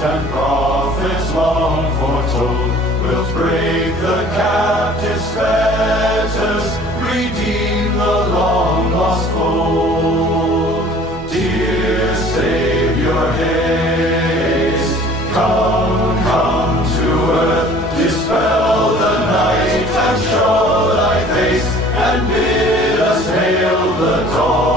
and prophets long foretold, wilt break the captive's fetters, redeem the long-lost fold. Dear Savior, haste, come, come to earth, dispel the night and show thy face, and bid us hail the dawn.